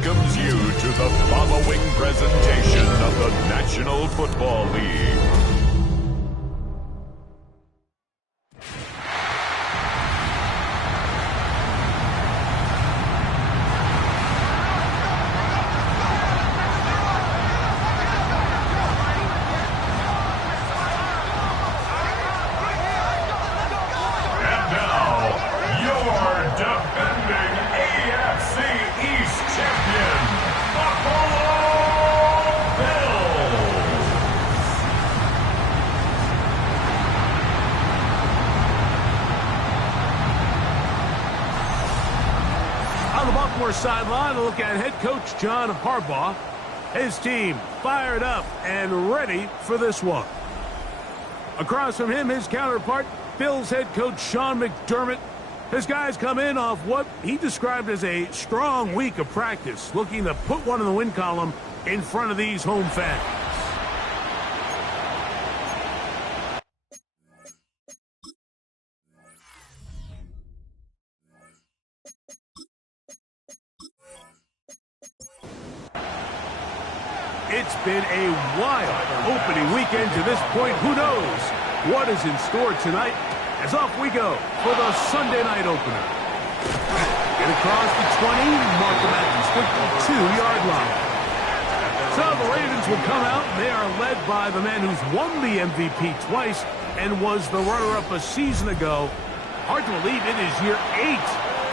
welcomes you to the following presentation of the National Football League. Sideline, a look at head coach John Harbaugh. His team fired up and ready for this one. Across from him, his counterpart, Bills head coach Sean McDermott. His guys come in off what he described as a strong week of practice, looking to put one in the win column in front of these home fans. It's been a wild opening weekend to this point. Who knows what is in store tonight as off we go for the Sunday night opener. Get across the 20, mark them at the 52-yard line. So the Ravens will come out, and they are led by the man who's won the MVP twice and was the runner-up a season ago. Hard to believe it is year 8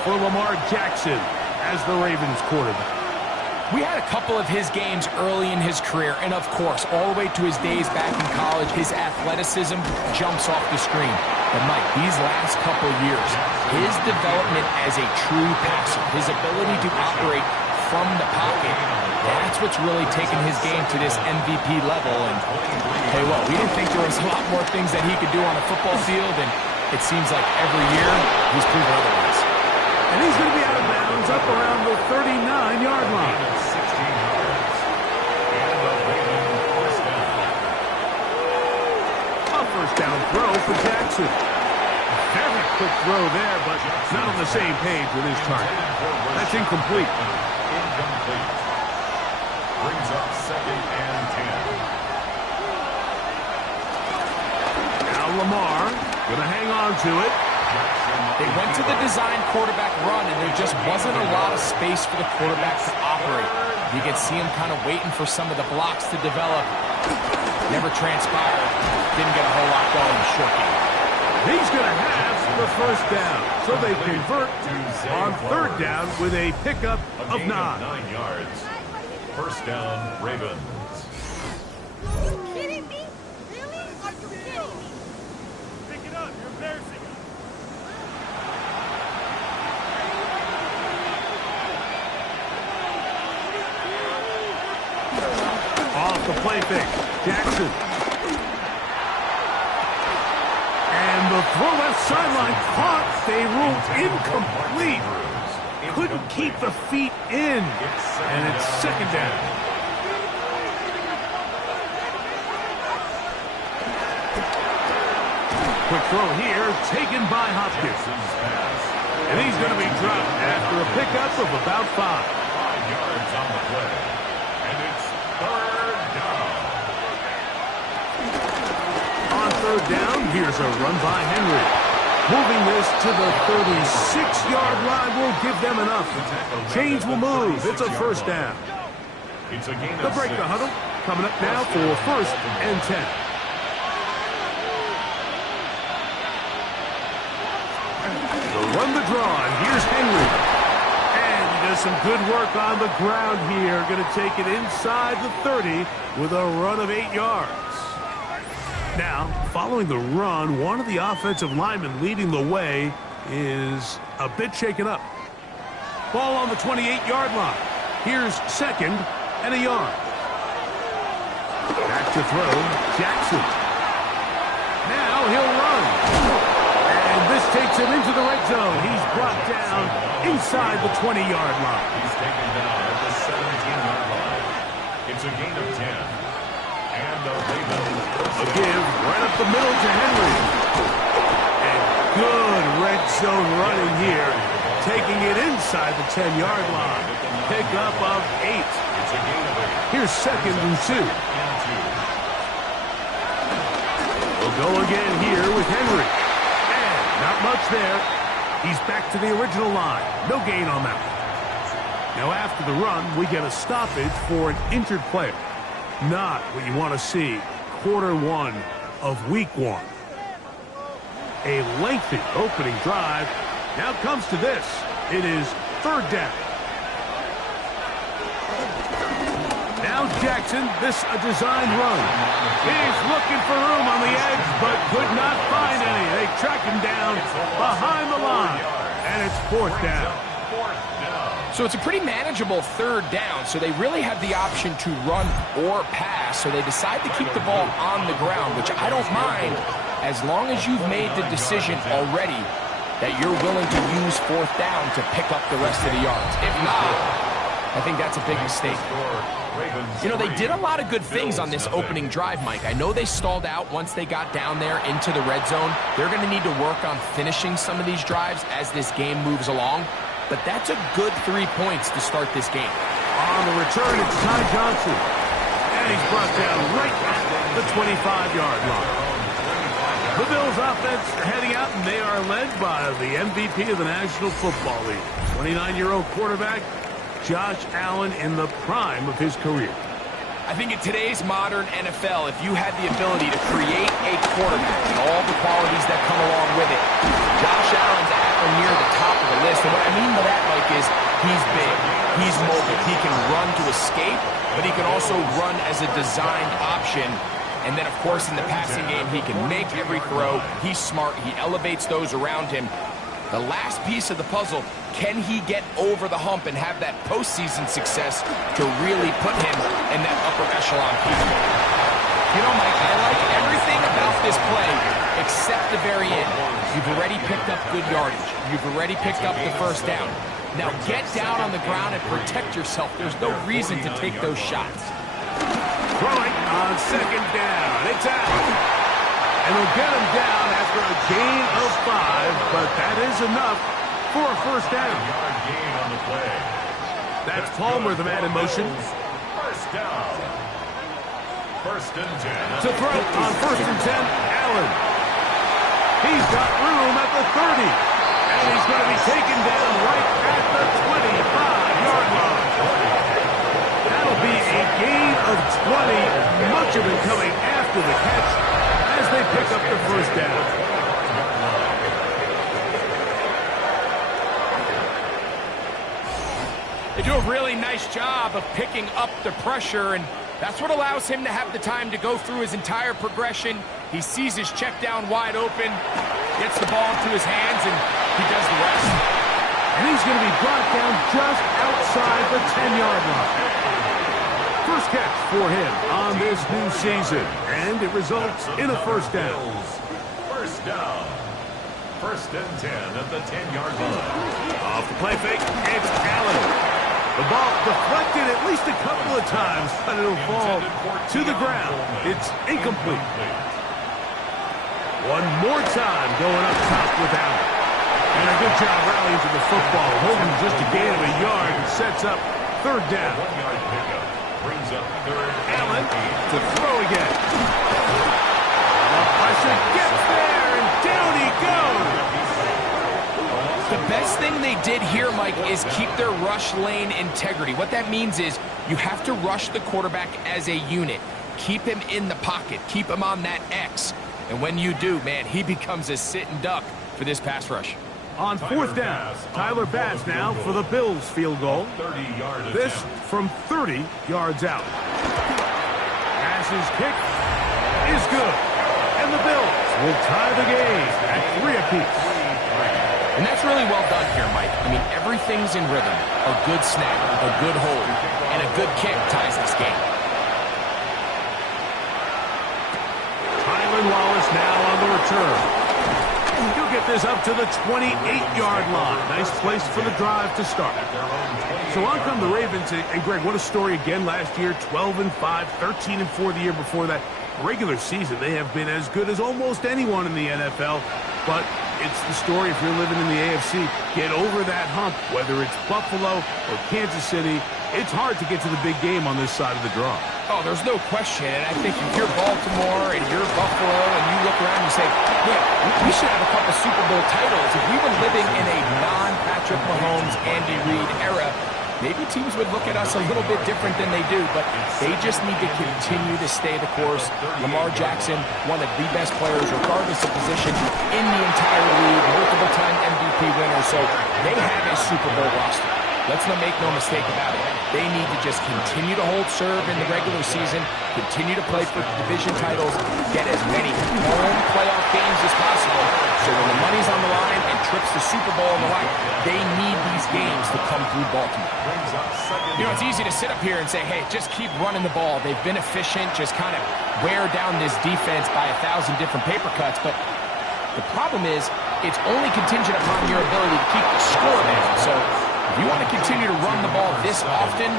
for Lamar Jackson as the Ravens quarterback. We had a couple of his games early in his career, and of course, all the way to his days back in college, his athleticism jumps off the screen. But Mike, these last couple of years, his development as a true passer, his ability to operate from the pocket, that's what's really taken his game to this MVP level. And tell you what, we didn't think there was a lot more things that he could do on a football field, and it seems like every year he's proven otherwise. And he's going to be out of bounds up around the 39-yard line. First down throw for Jackson. Very quick throw there, but not on the same page with his target. That's incomplete. Brings up 2nd and 10. Now Lamar going to hang on to it. They went to the design quarterback run, and there just wasn't a lot of space for the quarterback to operate. You could see him kind of waiting for some of the blocks to develop. Never transpired. Didn't get a whole lot going in the short game. He's going to have the first down. So they convert on 3rd down with a pickup of 9. 9 yards. First down, Ravens. Are you kidding me? Really? Are you kidding me? Pick it up. You're embarrassing us. Off the play fake. Jackson. And the throw left sideline caught. They ruled incomplete. Couldn't keep the feet in. And it's 2nd down. Quick throw here, taken by Hopkins. And he's going to be dropped after a pickup of about 5. 5 yards on the play. And it's 3rd down. On 3rd down, here's a run by Henry. Moving this to the 36-yard line will give them enough. Chains will move. It's a first down. It's a gain The of break 6. the huddle. Coming up now for 1st and 10. So run the draw, and here's Henry. And he does some good work on the ground here. Going to take it inside the 30 with a run of 8 yards. Now, following the run, one of the offensive linemen leading the way is a bit shaken up. Ball on the 28-yard line. Here's 2nd and a yard. Back to throw, Jackson. Now he'll run. And this takes him into the red zone. He's brought down inside the 20-yard line. He's taken down at the 17-yard line. It's a gain of 10. And the Ravens A give right up the middle to Henry. And good red zone running here. taking it inside the 10-yard line. Pickup of 8. It's a gain of 8. Here's 2nd and 2. We'll go again here with Henry. And not much there. He's back to the original line. No gain on that one. Now after the run, we get a stoppage for an injured player. Not what you want to see. Quarter 1 of week 1. A lengthy opening drive. Now comes to this. It is 3rd down. Now Jackson, this a designed run. He's looking for room on the edge, but could not find any. They track him down behind the line, and it's 4th down. So it's a pretty manageable 3rd down, so they really have the option to run or pass, so they decide to keep the ball on the ground, which I don't mind as long as you've made the decision already that you're willing to use 4th down to pick up the rest of the yards. If not, I think that's a big mistake. You know, they did a lot of good things on this opening drive, Mike. I know they stalled out once they got down there into the red zone. They're going to need to work on finishing some of these drives as this game moves along. But that's a good 3 points to start this game. On the return, it's Ty Johnson. And he's brought down right at the 25-yard line. The Bills offense heading out, and they are led by the MVP of the National Football League. 29-year-old quarterback, Josh Allen, in the prime of his career. I think in today's modern NFL, if you had the ability to create a quarterback and all the qualities that come along with it, Josh Allen's at or near the top of the list. And what I mean by that, Mike, is he's big, he's mobile, he can run to escape, but he can also run as a designed option. And then, of course, in the passing game, he can make every throw. He's smart. He elevates those around him. The last piece of the puzzle, can he get over the hump and have that postseason success to really put him in that upper echelon people? You know, Mike, I like everything about this play except the very end. You've already picked up good yardage. You've already picked up the 1st down. Now get down on the ground and protect yourself. There's no reason to take those shots. Throwing on 2nd down. It's out. And they'll get him down after a gain of 5, but that is enough for a 1st down. Yard gain on the play. That's Palmer, the man in motion. 1st down. 1st and 10. To throw on 1st and 10, Allen. He's got room at the 30. And he's going to be taken down right at the 25-yard line. That'll be a gain of 20. Much of it coming after the catch as they pick up the 1st down. They do a really nice job of picking up the pressure, and that's what allows him to have the time to go through his entire progression. He sees his check down wide open, gets the ball into his hands, and he does the rest. And he's going to be brought down just outside the 10-yard line. First catch for him on this new season, and it results in a 1st down. 1st down. 1st and 10 at the 10-yard line. Off the play fake, it's Allen. The ball deflected at least a couple of times, but it'll fall to the ground. It's incomplete. One more time going up top with Allen. And a good job rallying to the football, holding just a gain of a yard and sets up 3rd down. 1-yard pickup brings up 3rd. Allen to throw again. The pressure gets there, and down he goes. The best thing they did here, Mike, is keep their rush lane integrity. What that means is you have to rush the quarterback as a unit. Keep him in the pocket. Keep him on that X. And when you do, man, he becomes a sitting duck for this pass rush. On 4th down, Tyler Bass now for the Bills field goal. This from 30 yards out. Pass's kick is good. And the Bills will tie the game at 3 apiece. And that's really well done here, Mike. I mean, everything's in rhythm. A good snap, a good hold, and a good kick ties this game. Tylan Wallace now on the return. He'll get this up to the 28-yard line. Nice place for the drive to start. So on come the Ravens. And Greg, what a story again last year. 12-5, 13-4 the year before that. Regular season, they have been as good as almost anyone in the NFL. But It's the story if you're living in the AFC. Get over that hump, whether it's Buffalo or Kansas City. It's hard to get to the big game on this side of the draw. Oh, there's no question. And I think if you're Baltimore and you're Buffalo and you look around and you say, yeah, we should have a couple Super Bowl titles. If we were living in a non-Patrick Mahomes, Andy Reid era, maybe teams would look at us a little bit different than they do, but they just need to continue to stay the course. Lamar Jackson, one of the best players, regardless of position, in the entire league, multiple-time MVP winner, so they have a Super Bowl roster. Let's not make no mistake about it. They need to just continue to hold serve in the regular season, continue to play for division titles, get as many home playoff games as possible, so when the money's on the line and trips to Super Bowl on the line, they need these games to come through Baltimore. You know, it's easy to sit up here and say, hey, just keep running the ball. They've been efficient, just kind of wear down this defense by 1,000 different paper cuts, but the problem is it's only contingent upon your ability to keep the score down. So if you want to continue to run the ball this often,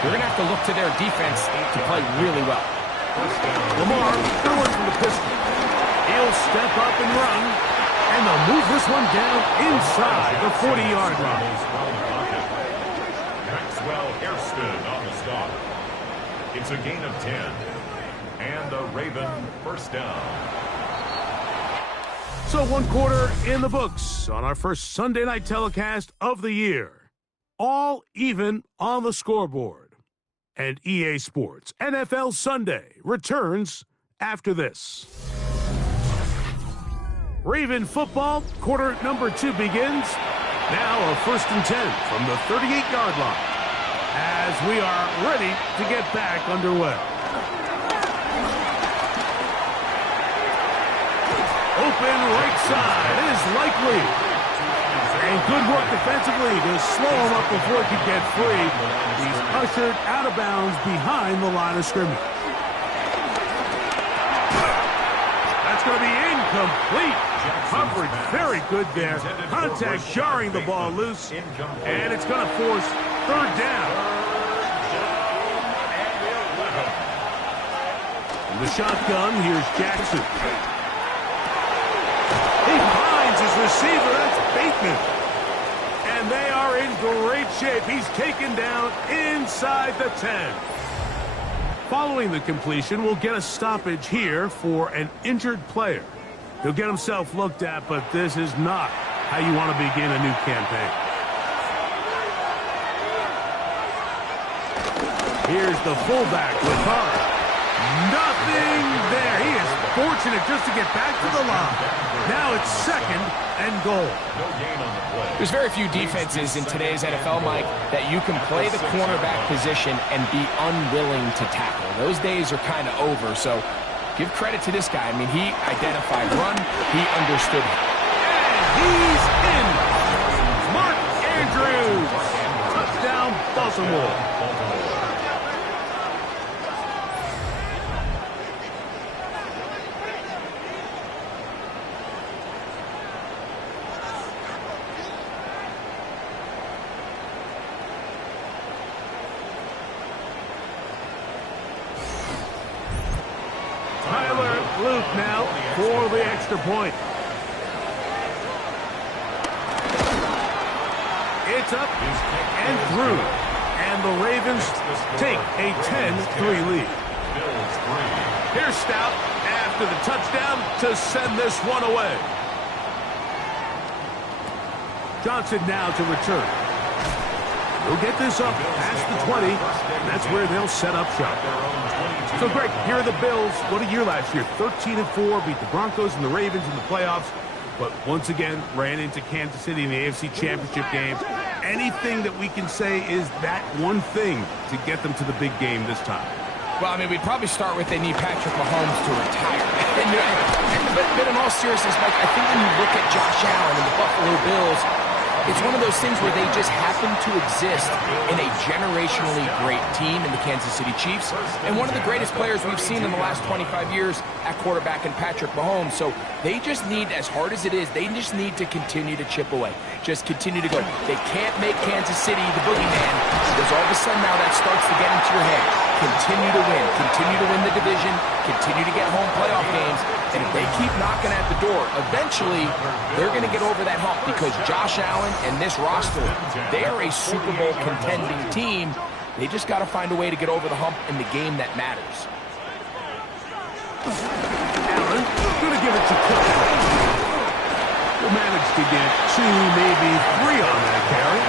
you're going to have to look to their defense to play really well. Lamar throwing from the pistol. He'll step up and run, and they'll move this one down inside the 40-yard line. Maxwell Hairston on the stop. It's a gain of 10, and the Raven first down. So 1 quarter in the books on our first Sunday night telecast of the year. All even on the scoreboard. And EA Sports NFL Sunday returns after this. Raven football, quarter number 2 begins. Now a 1st and 10 from the 38-yard line as we are ready to get back underway. Open right side is likely. And good work defensively to slow him up before he could get free. He's ushered out of bounds behind the line of scrimmage. That's going to be incomplete. Coverage very good there. Contact jarring the ball loose. And it's going to force 3rd down. In the shotgun, here's Jackson. He finds his receiver. That's Bateman. And they are in great shape. He's taken down inside the 10. Following the completion, we'll get a stoppage here for an injured player. He'll get himself looked at, but this is not how you want to begin a new campaign. Here's the fullback with Hart. Nothing there. He is fortunate just to get back to the line. Now it's 2nd and goal. There's very few defenses in today's NFL, Mike, that you can play the cornerback position and be unwilling to tackle. Those days are kind of over, so give credit to this guy. I mean, he identified run. He understood. And he's in. Mark Andrews. Touchdown, Baltimore. Now for the extra point. It's up and through. And the Ravens take a 10-3 lead. Here's Stout after the touchdown to send this one away. Johnson now to return. He'll get this up past the 20. And that's where they'll set up shop. So, Greg, here are the Bills. What a year last year. 13-4, beat the Broncos and the Ravens in the playoffs. But once again, ran into Kansas City in the AFC Championship game. Anything that we can say is that one thing to get them to the big game this time? Well, I mean, we'd probably start with they need Patrick Mahomes to retire. But in all seriousness, Mike, I think when you look at Josh Allen and the Buffalo Bills, it's one of those things where they just happen to exist in a generationally great team in the Kansas City Chiefs, and one of the greatest players we've seen in the last 25 years at quarterback in Patrick Mahomes. So they just need, as hard as it is, they just need to continue to chip away. Just continue to go. They can't make Kansas City the boogeyman, because all of a sudden now that starts to get into your head. continue to win the division, continue to get home playoff games, and if they keep knocking at the door, eventually they're going to get over that hump because Josh Allen and this roster, they are a Super Bowl contending team. They just got to find a way to get over the hump in the game that matters. Allen, going to give it to Cook. Will manage to get 2, maybe 3 on that carry.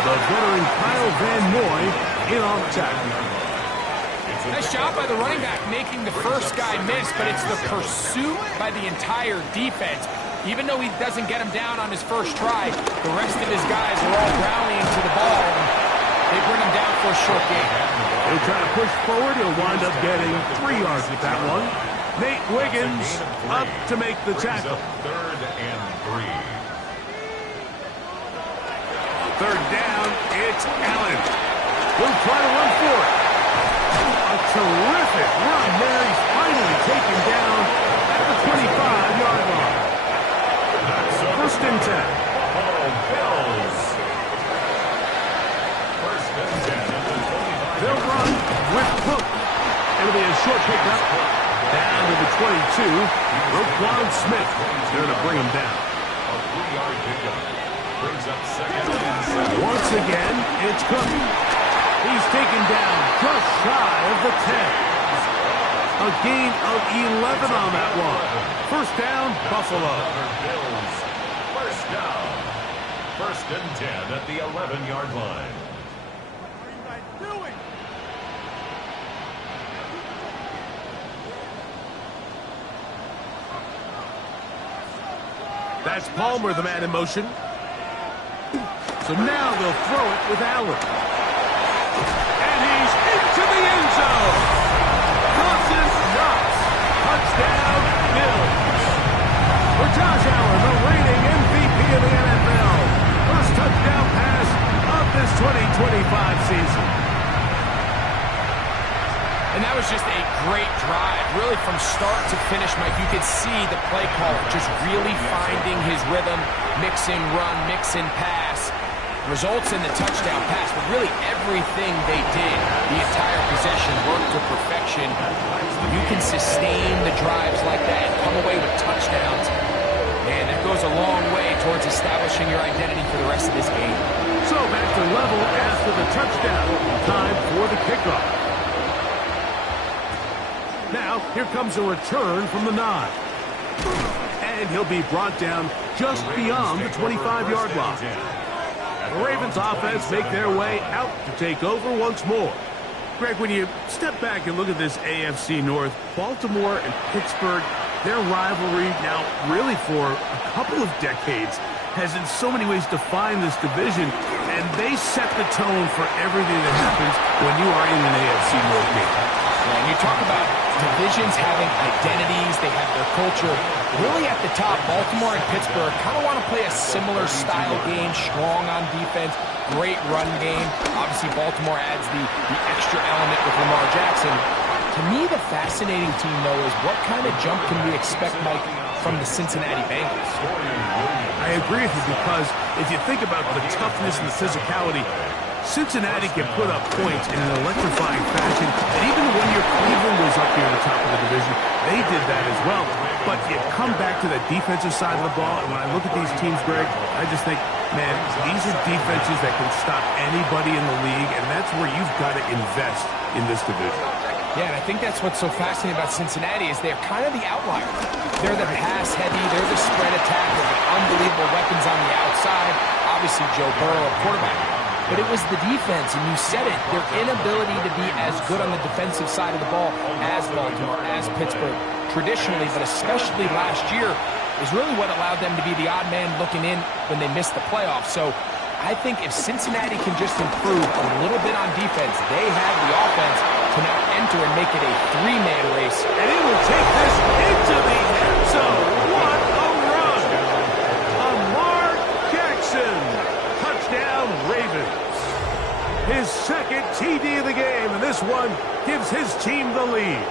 The veteran Kyle Van Noy in on the tackle. Nice job by the running back making the first guy miss, but it's the pursuit by the entire defense. Even though he doesn't get him down on his first try, the rest of his guys are all rallying to the ball, and they bring him down for a short gain. He'll try to push forward. He'll wind up getting 3 yards with that one. Nate Wiggins up to make the tackle. 3rd and 3. Third down, it's Allen. He'll try to run for it. A terrific run there. He's finally taken down at the 25-yard line. First and 10. Buffalo Bills. First and 10 at the 25. They'll run with Cook. It'll be a short pickup. Down to the 22. Roquan Smith. They're going to bring him down. A 3-yard pickup. Brings up 2nd and 7. Once again, it's Cook. He's taken down just shy of the 10. A gain of 11 on that one. First down, Buffalo. Bills. First down. First and 10 at the 11-yard line. What are you guys doing? That's Palmer, the man in motion. So now they'll throw it with Allen. And he's into the end zone. Dawson Knox. Touchdown, Bills. For Josh Allen, the reigning MVP of the NFL. First touchdown pass of this 2025 season. And that was just a great drive, really from start to finish, Mike. You could see the play caller just really finding his rhythm, mixing run, mixing pass. Results in the touchdown pass, but really everything they did, the entire possession worked to perfection. You can sustain the drives like that and come away with touchdowns. Man, that goes a long way towards establishing your identity for the rest of this game. So back to level after the touchdown. Time for the kickoff. Now, here comes a return from the 9. And he'll be brought down just beyond the 25-yard line. The Ravens offense make their way out to take over once more. Greg, when you step back and look at this AFC North, Baltimore and Pittsburgh, their rivalry now really for a couple of decades has in so many ways defined this division, and they set the tone for everything that happens when you are in an AFC North game. And you talk about divisions having identities, they have their culture. Really at the top, Baltimore and Pittsburgh kind of want to play a similar style game, strong on defense, great run game. Obviously, Baltimore adds the extra element with Lamar Jackson. To me, the fascinating team, though, is what kind of jump can we expect, Mike, from the Cincinnati Bengals? I agree with you because if you think about the toughness and the physicality, Cincinnati can put up points in an electrifying fashion, and even when your Cleveland was up here at the top of the division, they did that as well. But you come back to the defensive side of the ball, and when I look at these teams, Greg, I just think, man, these are defenses that can stop anybody in the league, and that's where you've got to invest in this division. Yeah, and I think that's what's so fascinating about Cincinnati is they're kind of the outlier. They're the pass-heavy, they're the spread attack with unbelievable weapons on the outside. Obviously, Joe Burrow, a quarterback. But it was the defense, and you said it, their inability to be as good on the defensive side of the ball as Baltimore, as Pittsburgh, traditionally, but especially last year, is really what allowed them to be the odd man looking in when they missed the playoffs. So I think if Cincinnati can just improve a little bit on defense, they have the offense to now enter and make it a 3-man race. And he will take this into the end zone. What a run! Lamar Jackson. Touchdown, Ravens. His second TD of the game, and this one gives his team the lead.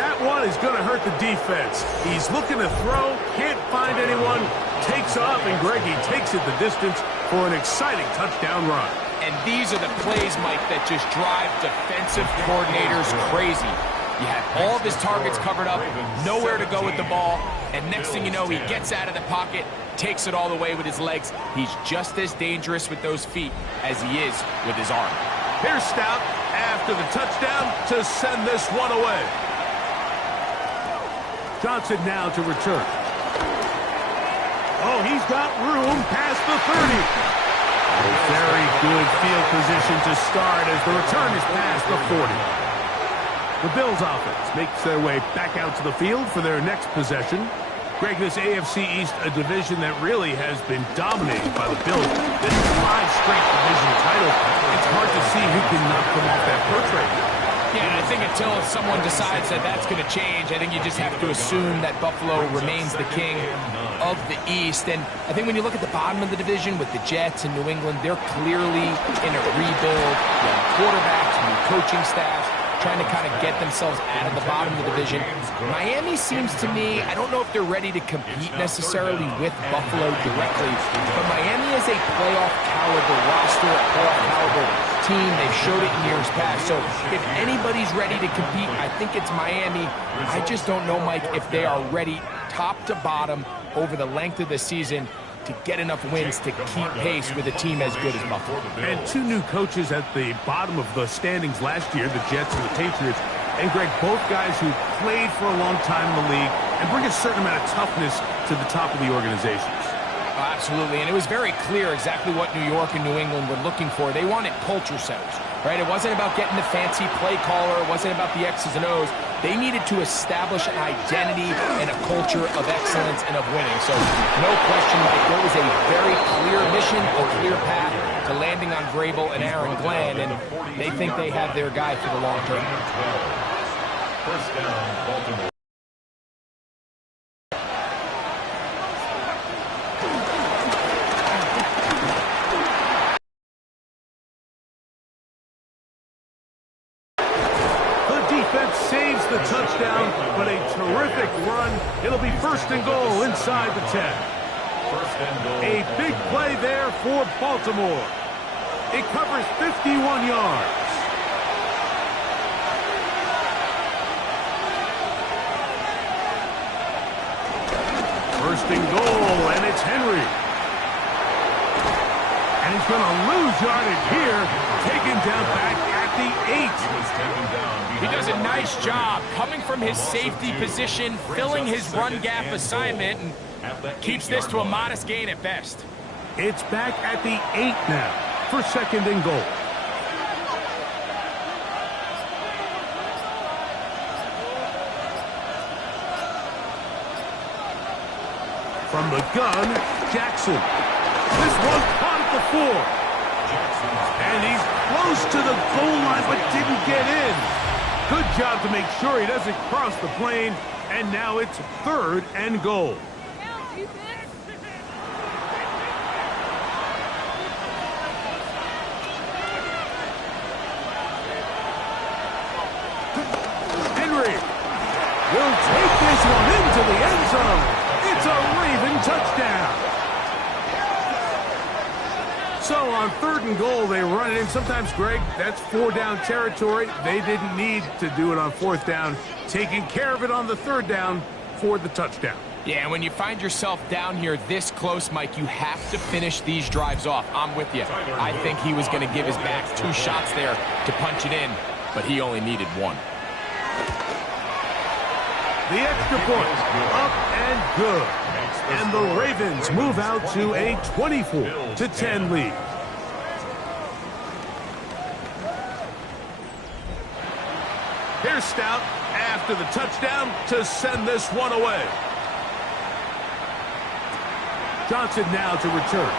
That one is going to hurt the defense. He's looking to throw, can't find anyone, takes off, and Greg, he takes it the distance for an exciting touchdown run. And these are the plays, Mike, that just drive defensive coordinators crazy. You have all of his targets covered up, nowhere to go with the ball, and next thing you know, he gets out of the pocket, takes it all the way with his legs. He's just as dangerous with those feet as he is with his arm. Here's Stout after the touchdown to send this one away. Johnson now to return. Oh, he's got room past the 30. A very good field position to start as the return is past the 40. The Bills offense makes their way back out to the field for their next possession. Greg, this AFC East, a division that really has been dominated by the Bills. This 5 straight division titles. It's hard to see who can knock them off that perch right now. Yeah, and I think until someone decides that that's going to change, I think you just have to assume that Buffalo remains the king of the East. And I think when you look at the bottom of the division with the Jets and New England, they're clearly in a rebuild. Young quarterbacks, new coaching staffs, trying to kind of get themselves out of the bottom of the division. Miami seems to me, I don't know if they're ready to compete necessarily with Buffalo directly, but Miami is a playoff caliber roster, a playoff caliber team. They've showed it in years past. So if anybody's ready to compete, I think it's Miami. I just don't know, Mike, if they are ready top to bottom over the length of the season to get enough wins to keep pace with a team as good as Buffalo. And 2 new coaches at the bottom of the standings last year, the Jets and the Patriots. And Greg, both guys who played for a long time in the league and bring a certain amount of toughness to the top of the organizations. Absolutely, and it was very clear exactly what New York and New England were looking for. They wanted culture setters, right? It wasn't about getting the fancy play caller. It wasn't about the X's and O's. They needed to establish an identity and a culture of excellence and of winning. So, no question, Mike, there was a very clear mission, a clear path to landing on Vrabel and Aaron Glenn, and they think they have their guy for the long term. First down, Baltimore. Saves the touchdown, but a terrific run. It'll be 1st and goal inside the 10. A big play there for Baltimore. It covers 51 yards. First and goal, and it's Henry. And he's going to lose yardage here, taken down back at the 8. He does a nice job coming from his safety position, filling his run gap assignment, and keeps this to a modest gain at best. It's back at the 8 now for 2nd and goal. From the gun, Jackson. This one caught at the 4. And he's close to the goal line, but didn't get in. Good job to make sure he doesn't cross the plane. And now it's 3rd and goal. Henry will take this one into the end zone. It's a Raven touchdown. So on 3rd and goal, they run it in. Sometimes, Greg, that's 4-down territory. They didn't need to do it on 4th down. Taking care of it on the 3rd down for the touchdown. Yeah, when you find yourself down here this close, Mike, you have to finish these drives off. I'm with you. I think he was going to give his back 2 shots there to punch it in, but he only needed 1. The extra point, up and good. And the Ravens move out to a 24-10 lead. Here's Stout after the touchdown to send this one away. Johnson now to return.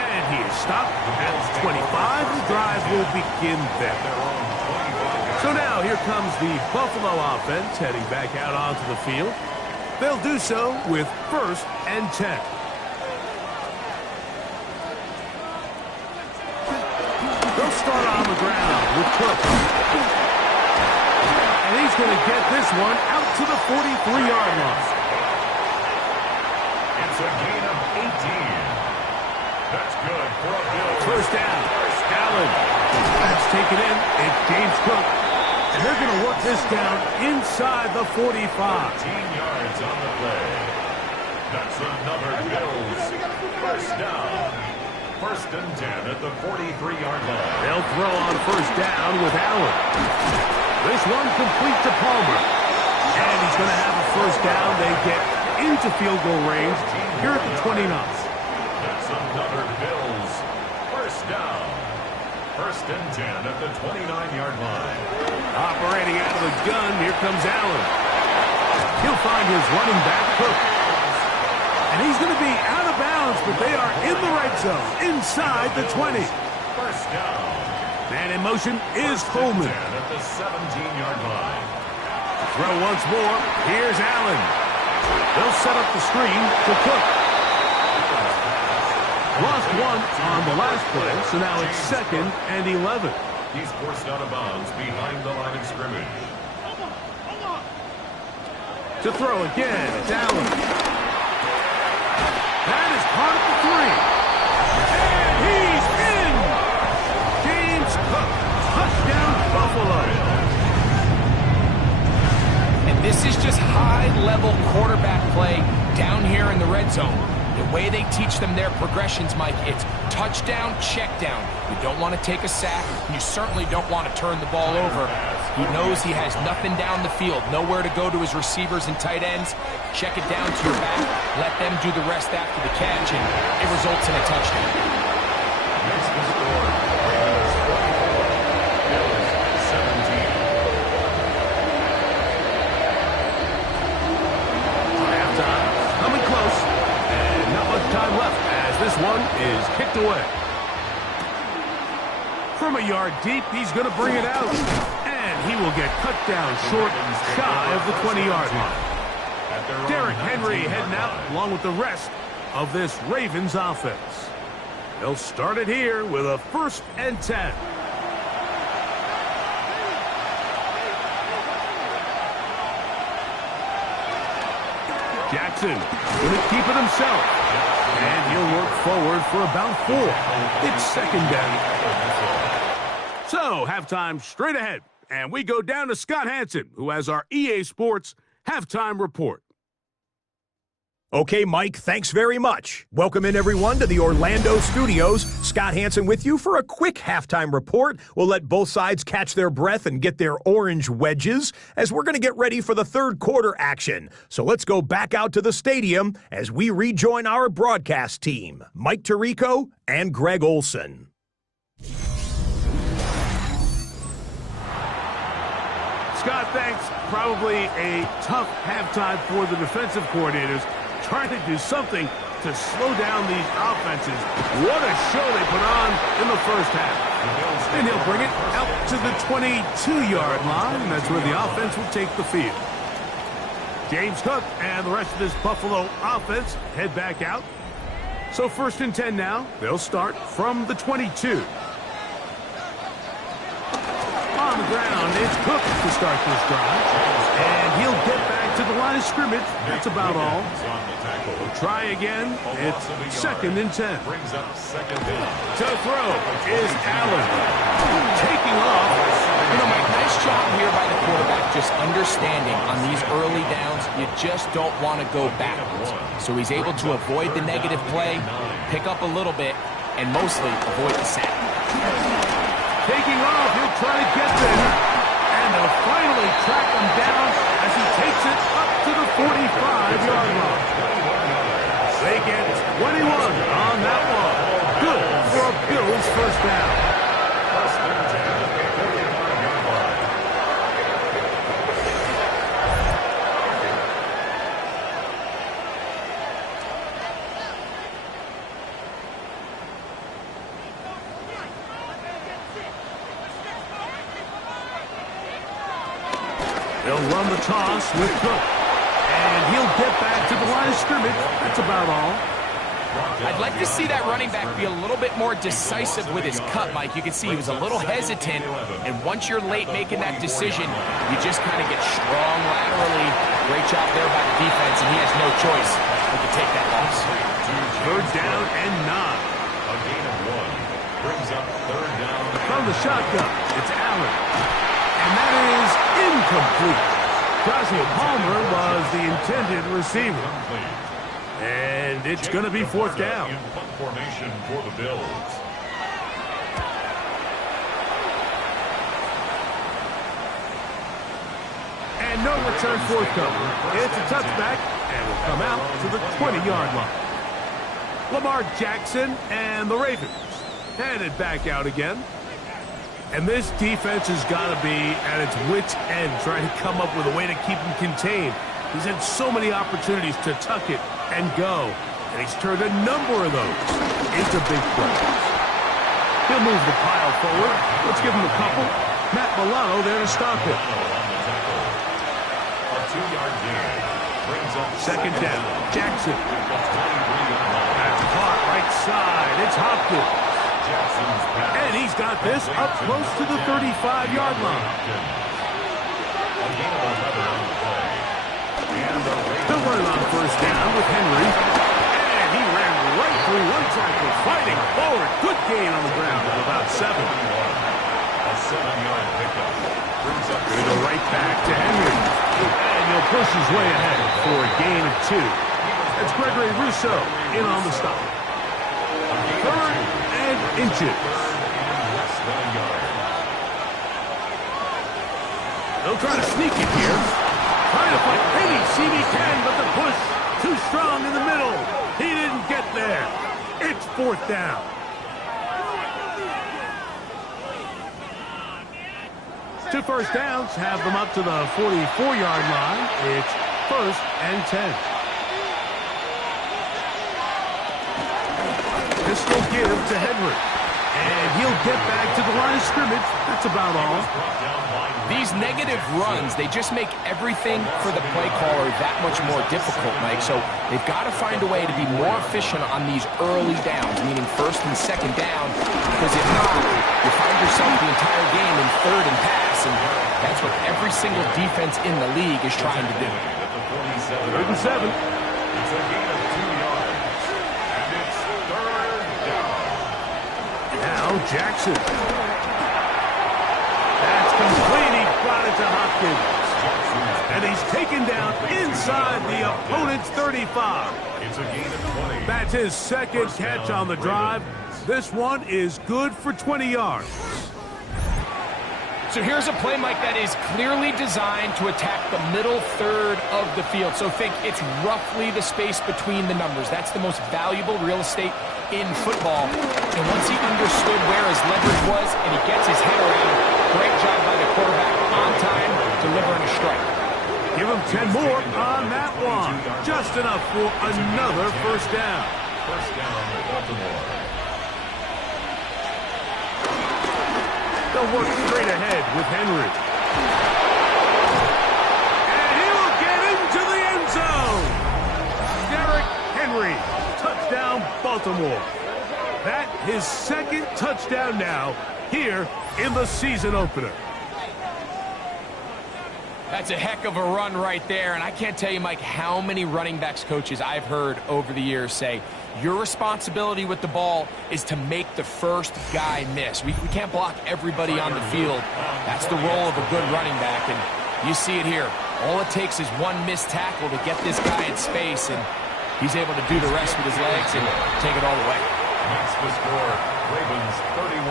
And he is stopped at 25. The drive will begin there. So now here comes the Buffalo offense heading back out onto the field. They'll do so with 1st and 10. They'll start on the ground with Cook. And he's going to get this one out to the 43-yard line. It's a gain of 18. That's good for a Bills. First down. Allen. That's taken in. It's James Cook. And they're going to work this down inside the 45. 13 yards on the play. That's another Bills first down. First and 10 at the 43-yard line. They'll throw on first down with Allen. This one complete to Palmer. And he's going to have a first down. They get into field goal range here at the 29. That's another Bills first down. First and 10 at the 29-yard line. Operating out of the gun, here comes Allen. He'll find his running back, Cook. And he's going to be out of bounds, but they are in the red zone, inside the 20. First down. Man in motion is Coleman. 10 at the 17-yard line. Throw once more. Here's Allen. They'll set up the screen to Cook. Lost one on the last play, so now it's 2nd and 11. He's forced out of bounds behind the line of scrimmage. To throw again, it's Allen. That is caught at the 3. And he's in! James Cook, touchdown Buffalo. And this is just high-level quarterback play down here in the red zone. The way they teach them their progressions, Mike, it's touchdown, check down. You don't want to take a sack, and you certainly don't want to turn the ball over. He knows he has nothing down the field, nowhere to go to his receivers and tight ends. Check it down to your back, let them do the rest after the catch, and it results in a touchdown. Makes the score. Ravens 24, Bills 17. Halftime, coming close. And not much time left as this one is kicked away. From a yard deep, he's going to bring it out. And he will get cut down short, shy of the 20-yard line. Derrick Henry heading out along with the rest of this Ravens offense. They'll start it here with a 1st and 10. Jackson going to keep it himself. And he'll work forward for about 4. It's 2nd down. So, halftime straight ahead. And we go down to Scott Hansen, who has our EA Sports halftime report. Okay, Mike, thanks very much. Welcome in, everyone, to the Orlando studios. Scott Hansen with you for a quick halftime report. We'll let both sides catch their breath and get their orange wedges as we're going to get ready for the third quarter action. So let's go back out to the stadium as we rejoin our broadcast team, Mike Tirico and Greg Olson. Scott, thanks. Probably a tough halftime for the defensive coordinators, trying to do something to slow down these offenses. What a show they put on in the first half. And he'll bring it out to the 22-yard line. That's where the offense will take the field. James Cook and the rest of this Buffalo offense head back out. So 1st and 10 now. They'll start from the 22. On the ground, it's Cook to start this drive. And he'll get back to the line of scrimmage. That's about all. We'll try again. It's 2nd and 10. Brings up 2nd down. To throw is Allen. Taking off. You know, Mike, nice job here by the quarterback, just understanding on these early downs, you just don't want to go backwards. So he's able to avoid the negative play, pick up a little bit, and mostly avoid the sack. Taking off, he'll try to get there. And they'll finally track him down as he takes it up to the 45-yard line. They get 21 on that one. Good for a Bills first down. They'll run the toss with Cook. And he'll get back to the line of scrimmage. That's about all. I'd like to see that running back be a little bit more decisive with his cut, Mike. You can see he was a little hesitant, and once you're late making that decision, you just kind of get strong laterally. Great job there by the defense, and he has no choice but to take that loss. 3rd down and 9. from the shotgun. It's Allen. And that is incomplete. Joshua Palmer was the intended receiver. And it's going to be fourth down. In punt formation for the Bills. And no return forthcoming. It's a touchback, and will come out to the 20-yard line. Lamar Jackson and the Ravens headed back out again. And this defense has got to be at its wits' end, trying to come up with a way to keep him contained. He's had so many opportunities to tuck it and go, and he's turned a number of those into big plays. He'll move the pile forward. Let's give him a couple. Matt Milano there to stop it. A 2-yard gain brings up Second down. Jackson. That's caught right side. It's Hopkins. And he's got this up close to the 35-yard line. They'll run it on first down with Henry. And he ran right through one tackle, fighting forward. Good gain on the ground of about 7. A 7-yard pickup brings up. Going to go right back to Henry. And he'll push his way ahead for a gain of 2. That's Gregory Rousseau in on the stop. Third and inches. They'll try to sneak it here. Trying to fight any seam he can, but the push too strong in the middle. He didn't get there. It's fourth down. Two first downs have them up to the 44-yard line. It's first and 10. Pistol give to Henry. And he'll get back to the line of scrimmage. That's about all. These negative runs, they just make everything for the play caller that much more difficult, Mike. So they've got to find a way to be more efficient on these early downs, meaning first and second down, because if not, you find yourself the entire game in third and pass, and that's what every single defense in the league is trying to do. Third and 7. It's a gain of 2 yards. And it's third down. Now Jackson. That's complete. He got it to Hopkins. And he's taken down inside the opponent's 35. It's a gain of 20. That's his second catch on the drive. This one is good for 20 yards. So here's a play, Mike, that is clearly designed to attack the middle third of the field. So think it's roughly the space between the numbers. That's the most valuable real estate in football. And once he understood where his leverage was and he gets his head around, great job by the quarterback on time, delivering a strike. Give him 10 more on that one. Just enough for another first down. First down, Baltimore. They'll work straight ahead with Henry. And he'll get into the end zone. Derrick Henry, touchdown Baltimore. That his second touchdown now here in the season opener. That's a heck of a run right there, and I can't tell you, Mike, how many running backs coaches I've heard over the years say, your responsibility with the ball is to make the first guy miss. We can't block everybody on the field. That's the role of a good running back, and you see it here. All it takes is one missed tackle to get this guy in space, and he's able to do the rest with his legs and take it all the way. That's the score. Ravens 31,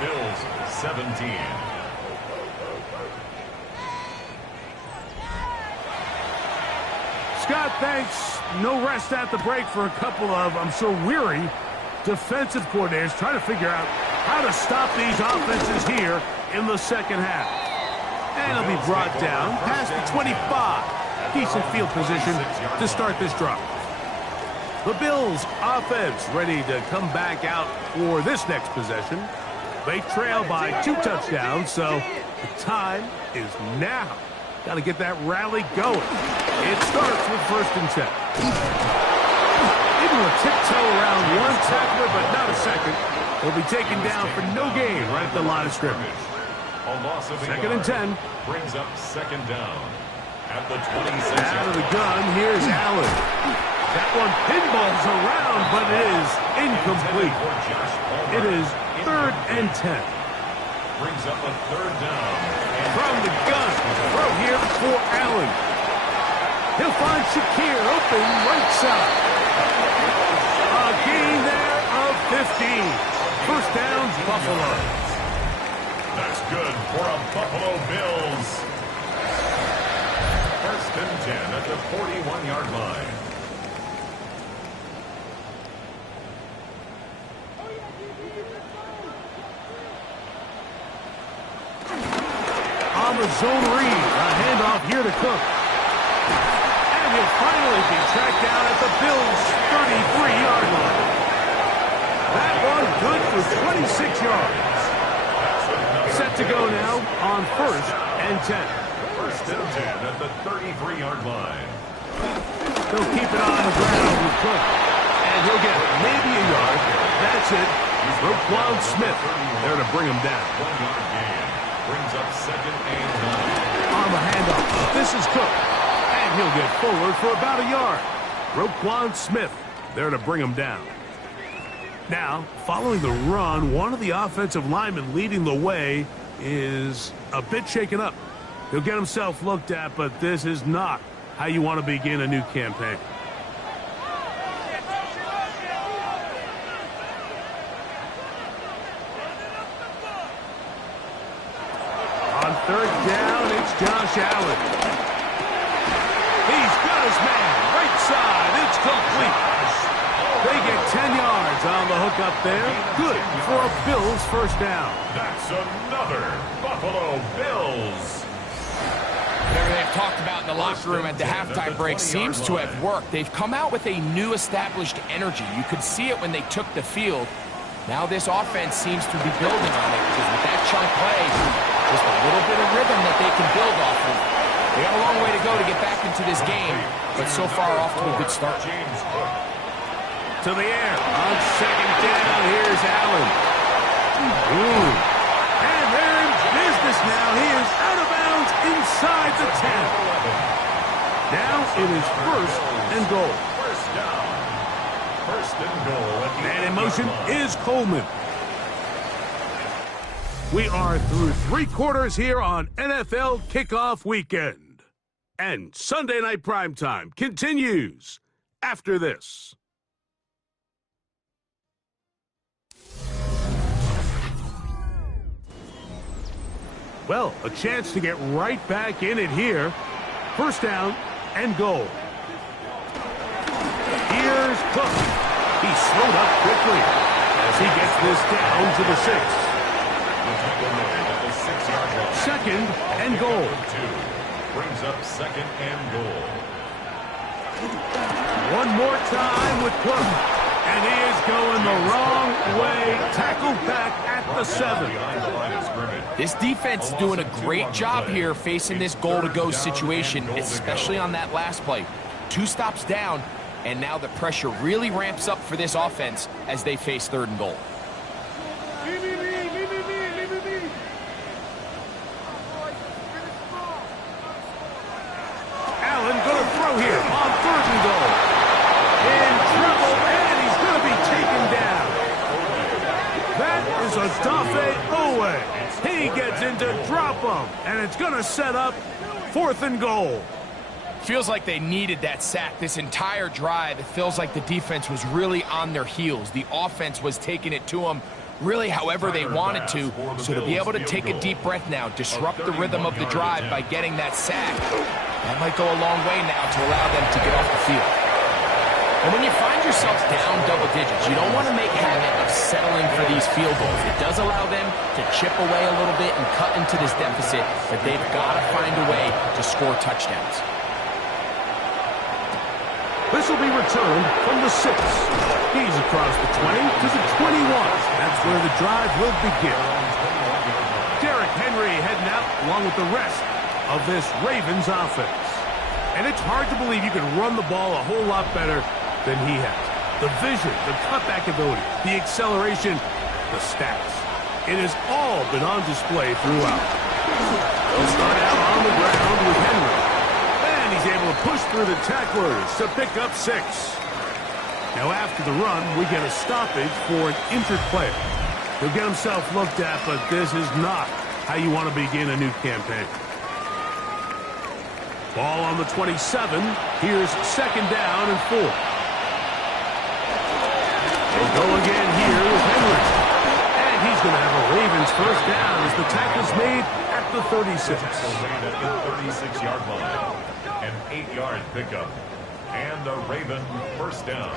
Bills 17. Scott, thanks. No rest at the break for a couple of, I'm sure, weary defensive coordinators trying to figure out how to stop these offenses here in the second half. And it'll be brought down past the 25. Decent field position to start this drive. The Bills offense ready to come back out for this next possession. They trail by 2 touchdowns, so the time is now. Got to get that rally going. It starts with first and 10. Able to tiptoe around one tackler, but not a second. He'll be taken down for no gain right at the line of scrimmage. A loss of Second and 10. Brings up second down at the 26. Out of the gun, here's Allen. That one pinballs around, but it is incomplete. It is third and 10. Brings up a third down. From the gun. Throw here for Allen. He'll find Shakir open right side. A gain there of 15. First downs, Buffalo. That's good for a Buffalo Bills. First and 10 at the 41-yard line. On the zone read, a handoff here to Cook. And he'll finally be tracked down at the Bills' 33-yard line. That one good for 26 yards. Set to go now on first and 10. First and 10 at the 33-yard line. They'll keep it on the ground with Cook. And he'll get maybe a yard. That's it. Roquan Smith there to bring him down. 1-yard gain. Brings up second and 9. On the handoff, this is Cook. And he'll get forward for about a yard. Roquan Smith there to bring him down. Now, following the run, one of the offensive linemen leading the way is a bit shaken up. He'll get himself looked at, but this is not how you want to begin a new campaign. On third down, it's Josh Allen. He's got his man. Right side. It's complete. They get 10 yards on the hook up there. Good for a Bills first down. That's another Buffalo Bills. Whatever they've talked about in the locker room at the halftime break seems to have worked. They've come out with a new established energy. You could see it when they took the field. Now this offense seems to be building on it because with that chunk play, just a little bit of rhythm that they can build off of. They got a long way to go to get back into this game, but so far off to a good start. To the air. On second down, here's Allen. And they're in business now. He is out of bounds inside the 10. Now it is first and goal. First down. First and goal. And in motion is Coleman. We are through 3 quarters here on NFL Kickoff Weekend. And Sunday Night Primetime continues after this. Well, a chance to get right back in it here. First down and goal. Here's Cook. He slowed up quickly as he gets this down to the 6. Second and goal. Brings up second and goal. One more time with Cook. And he is going the wrong way. Tackled back at the 7. This defense is doing a great job here facing this goal-to-go situation, especially on that last play. 2 stops down, and now the pressure really ramps up for this offense as they face third and goal. Allen going to throw here on third and goal. In trouble, and he's going to be taken down. That is Odafe Owe. He gets into drop him, and it's going to set up fourth and goal. Feels like they needed that sack this entire drive. It feels like the defense was really on their heels. The offense was taking it to them really however they wanted to. So to be able to take a deep breath now, disrupt the rhythm of the drive by getting that sack, that might go a long way now to allow them to get off the field. And when you find yourself down double digits, you don't want to make habit of settling for these field goals. It does allow them to chip away a little bit and cut into this deficit, but they've got to find a way to score touchdowns. This will be returned from the 6. He's across the 20 to the 21. That's where the drive will begin. Derrick Henry heading out along with the rest of this Ravens offense. And it's hard to believe you can run the ball a whole lot better than he has. The vision, the cutback ability, the acceleration, the stats. It has all been on display throughout. They'll start out on the ground with Henry. And he's able to push through the tacklers to pick up 6. Now after the run, we get a stoppage for an injured player. He'll get himself looked at, but this is not how you want to begin a new campaign. Ball on the 27. Here's second down and 4. They'll go again here with Henry. And he's going to have a Ravens first down as the tackle's made at the 36. Made at the 36-yard line. An 8-yard pickup. And a Raven first down.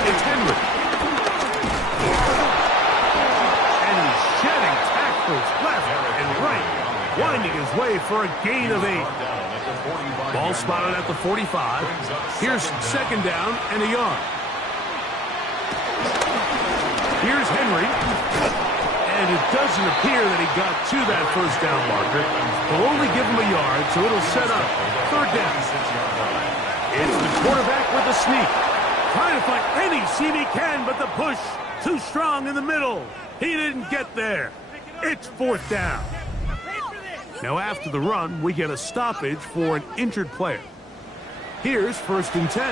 It's Henry. And he's shedding tackles left and right, winding his way for a gain of 8. Ball spotted at the 45. Here's second down and a yard. Here's Henry. And it doesn't appear that he got to that first down marker. They'll only give him a yard, so it'll set up third down. It's the quarterback with the sneak. Trying to find any seam he can, but the push too strong in the middle. He didn't get there. It's fourth down. Now after the run, we get a stoppage for an injured player. Here's first and 10.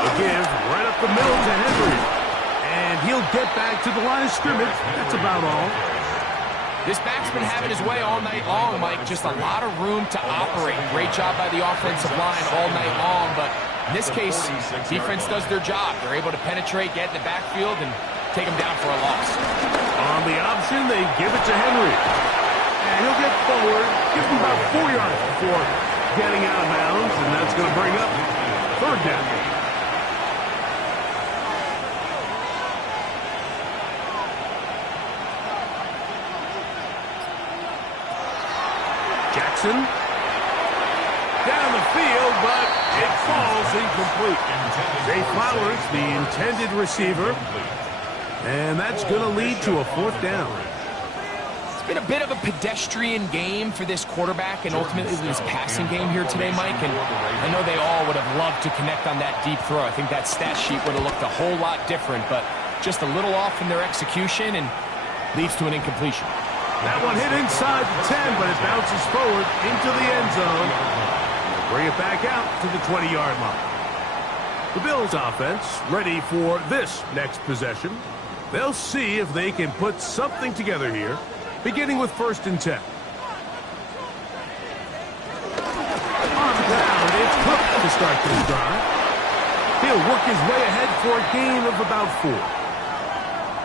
A give right up the middle to Henry. And he'll get back to the line of scrimmage. That's about all. This back's been having his way all night long, Mike. Just a lot of room to operate. Great job by the offensive line all night long. But in this case, defense does their job. They're able to penetrate, get in the backfield, and take him down for a loss. On the option, they give it to Henry. And he'll get forward. Gives him about 4 yards before getting out of bounds. And that's going to bring up third down. Jackson down the field, but it falls incomplete. Zay Flowers, the intended receiver, and that's going to lead to a fourth down. It's been a bit of a pedestrian game for this quarterback and ultimately this passing game here today, Mike. And I know they all would have loved to connect on that deep throw. I think that stat sheet would have looked a whole lot different, but just a little off in their execution and leads to an incompletion. That one hit inside the 10, but it bounces forward into the end zone. Bring it back out to the 20-yard line. The Bills offense ready for this next possession. They'll see if they can put something together here, beginning with first and 10. On the ground, it's Cook to start this drive. He'll work his way ahead for a gain of about 4.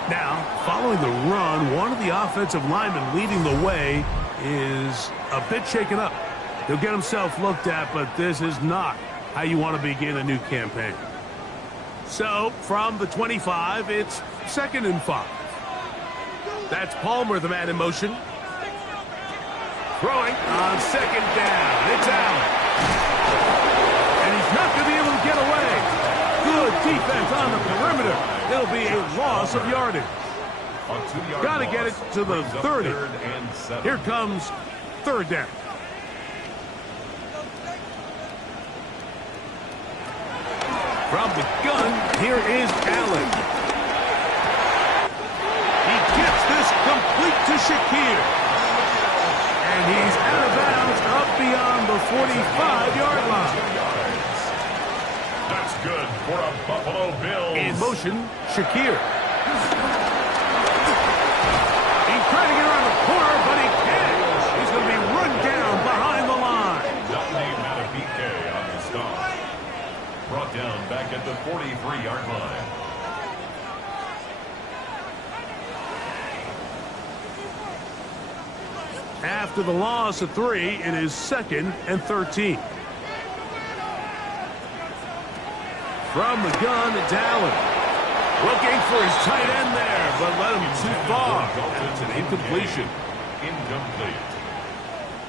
Now, following the run, one of the offensive linemen leading the way is a bit shaken up. He'll get himself looked at, but this is not how you want to begin a new campaign. So, from the 25, it's second and 5. That's Palmer, the man in motion. Throwing on second down. It's Allen. And he's not going to be able to get away. Good defense on the perimeter. It'll be a loss of yardage. Got to get it to the 30. Here comes third down. From the gun, here is Allen. He gets this complete to Shakir. And he's out of bounds up beyond the 45-yard line. That's good for a Buffalo Bills. In motion, Shakir. He's trying to get around the corner, but he can't. He's going to be run down behind the line. BK on the stop. Brought down back at the 43-yard line. After the loss of 3, it is second and 13. From the gun, it's Allen. Looking for his tight end there, but let him too far. That's an incompletion. Incomplete.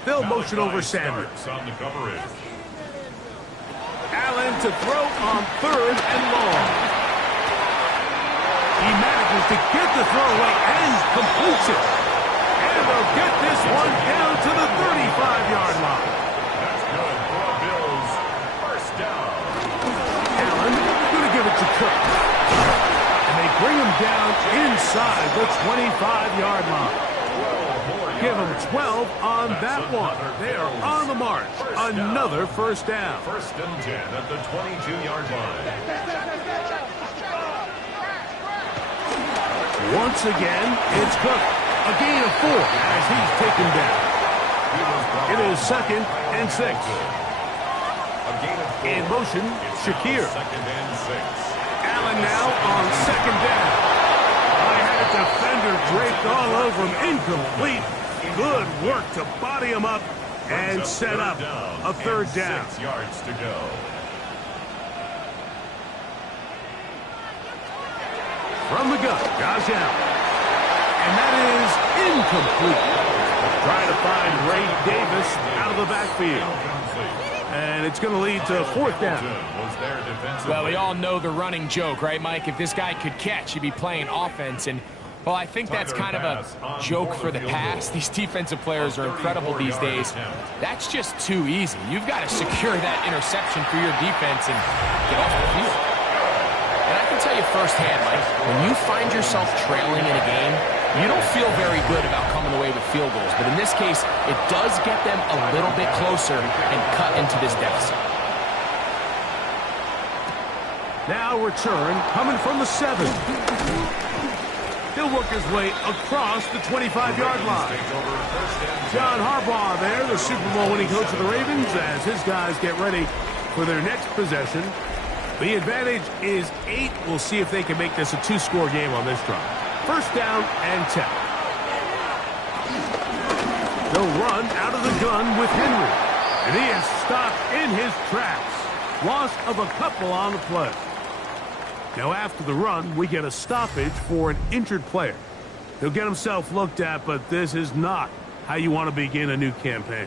They'll motion over Sanders. On the coverage. Allen to throw on third and long. He manages to get the throw away and completes it. And they'll get this one down to the 35-yard line. that one. They are on the march. Another first down. First and 10 at the 22-yard line. Once again, it's Cook. A gain of 4 as he's taken down. It is second and 6. In motion, Shakir. Second and 6. Allen now on second down. I had a defender draped all over him. Incomplete. Good work to body him up and set up a third down. 6 yards to go. From the gun, Josh Allen. And that is incomplete. Trying to find Ray Davis out of the backfield. And it's going to lead to fourth down. Well, we all know the running joke, right, Mike? If this guy could catch, he'd be playing offense. And, well, I think that's kind of a joke for the pass. These defensive players are incredible these days. That's just too easy. You've got to secure that interception for your defense and get off the field. And I can tell you firsthand, Mike, when you find yourself trailing in a game, you don't feel very good about coming away with field goals. But in this case, it does get them a little bit closer and cut into this deficit. Now return coming from the 7. He'll work his way across the 25-yard line. John Harbaugh there, the Super Bowl winning coach of the Ravens, as his guys get ready for their next possession. The advantage is 8. We'll see if they can make this a 2-score game on this drive. First down and 10. They'll run out of the gun with Henry. And he is stopped in his tracks. Loss of a couple on the play. Now after the run, we get a stoppage for an injured player. He'll get himself looked at, but this is not how you want to begin a new campaign.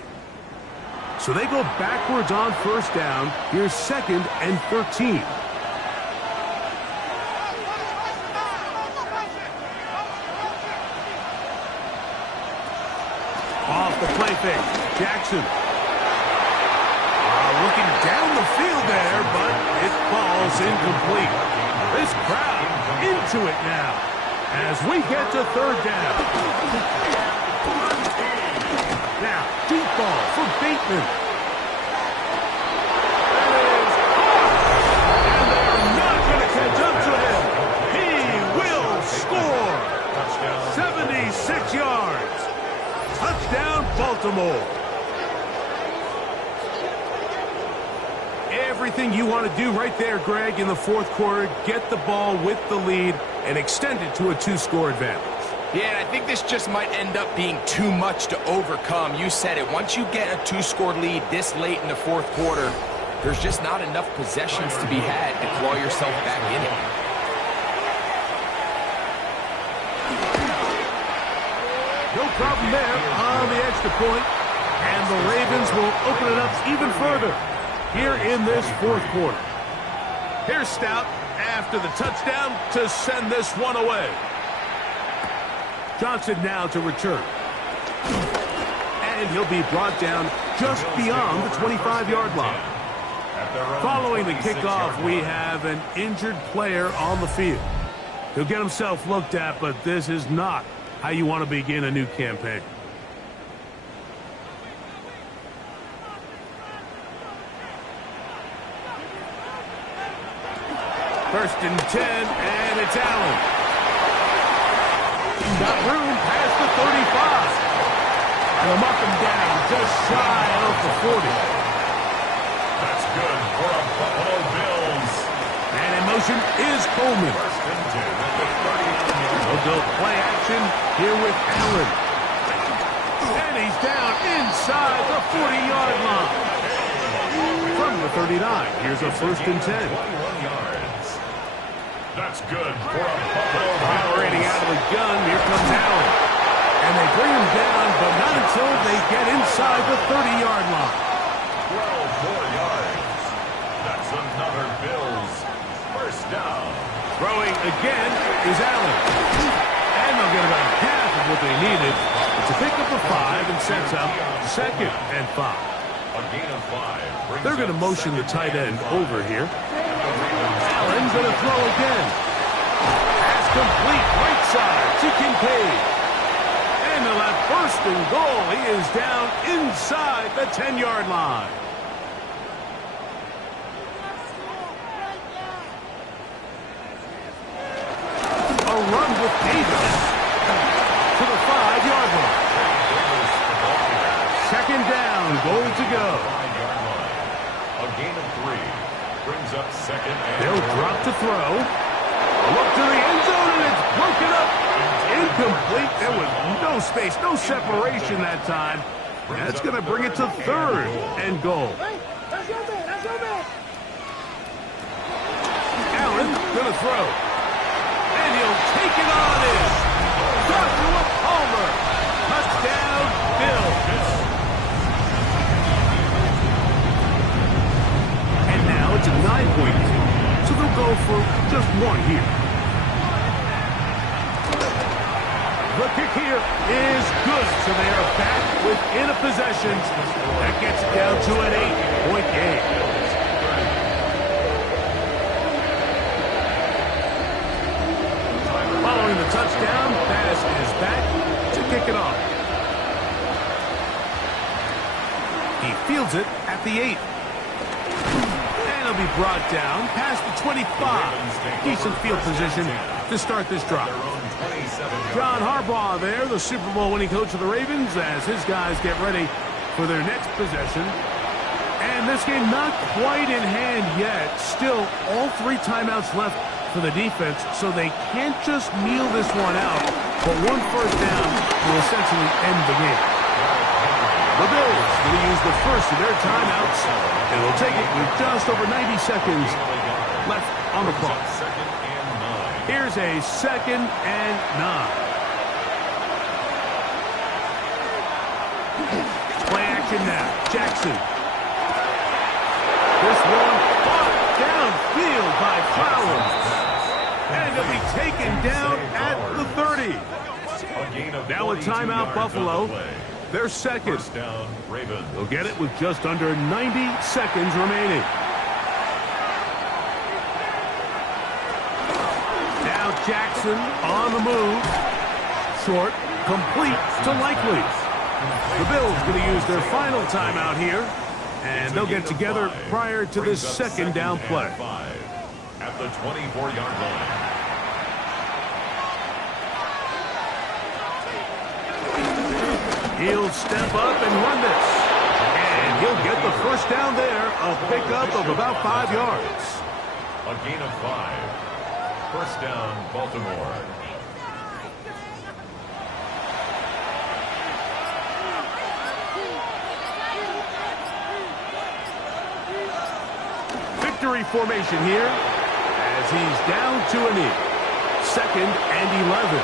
So they go backwards on first down. Here's second and 13. Off the play fake, Jackson. Looking down the field there, but it falls incomplete. This crowd into it now as we get to third down. Now, deep ball for Bateman. That is caught, and they're not going to catch up to him. He will score. 76 yards. Touchdown, Baltimore. Everything you want to do right there, Greg, in the fourth quarter, get the ball with the lead and extend it to a 2-score advantage. Yeah, and I think this just might end up being too much to overcome. You said it. Once you get a 2-score lead this late in the fourth quarter, there's just not enough possessions to be had to claw yourself back in it. No problem there on the extra point, and the Ravens will open it up even further here in this fourth quarter. Here's Stout after the touchdown to send this one away. Johnson now to return. And he'll be brought down just beyond the 25-yard line. Following the kickoff, we have an injured player on the field. He'll get himself looked at, but this is not how you want to begin a new campaign. First and 10, and it's Allen. He's got room past the 35. And they'll mark him down just shy of the 40. That's good for a Buffalo Bills. And in motion is Coleman. First and 10 at the 30-yard line. They'll go play action here with Allen. And he's down inside the 40-yard line. From the 39, here's a first and 10. 21 yards. That's good for a Buffalo Bills. Operating out of the gun, here comes Allen. And they bring him down, but not until they get inside the 30-yard line. 12 more yards. That's another Bills first down. Throwing again is Allen. And they'll get about half of what they needed. It's a pickup of 5 and sets up second and 5. A gain of 5. They're going to motion the tight end over here. Allen going to throw again. Pass complete right side to Kincaid. And they'll have First and goal. He is down inside the 10-yard line. A run with Davis to the 5-yard line. Second down, goal to go. 5-yard line. A gain of 3 brings up second and They'll drop to throw. Look to the end zone, and it's broken up. Incomplete. There was no space, no separation that time. That's going to bring it to third and goal. Allen going to throw. And he'll take it on in. Joshua Palmer. Touchdown, Bills. And now it's a 9-point game, so they'll go for just one here. The kick here is good, so they are back within a possession. That gets it down to an 8-point game. Following the touchdown, pass is back to kick it off. He fields it at the 8. And he'll be brought down past the 25. Decent field position to start this drive. John Harbaugh there, the Super Bowl winning coach of the Ravens, as his guys get ready for their next possession. And this game not quite in hand yet. Still, all 3 timeouts left for the defense, so they can't just kneel this one out. But one first down will essentially end the game. The Bills will use the first of their timeouts, and will take it with just over 90 seconds left on the clock. Here's a 2nd and 9. Play action now. Jackson. This one fought downfield by Flowers. And he'll be taken down at the 30. Now a timeout, Buffalo. Their second. First down, Ravens. They'll get it with just under 90 seconds remaining. Jackson on the move. Short, complete to Likely. The Bills going to use their final timeout here, and they'll get together prior to this second down play. At the 24-yard line. He'll step up and run this. And he'll get the first down there, a pickup of about 5 yards. A gain of 5. First down, Baltimore. Victory formation here as he's down to a knee. 2nd and 11.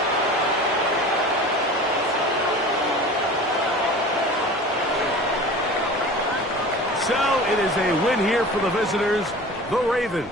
So it is a win here for the visitors, the Ravens.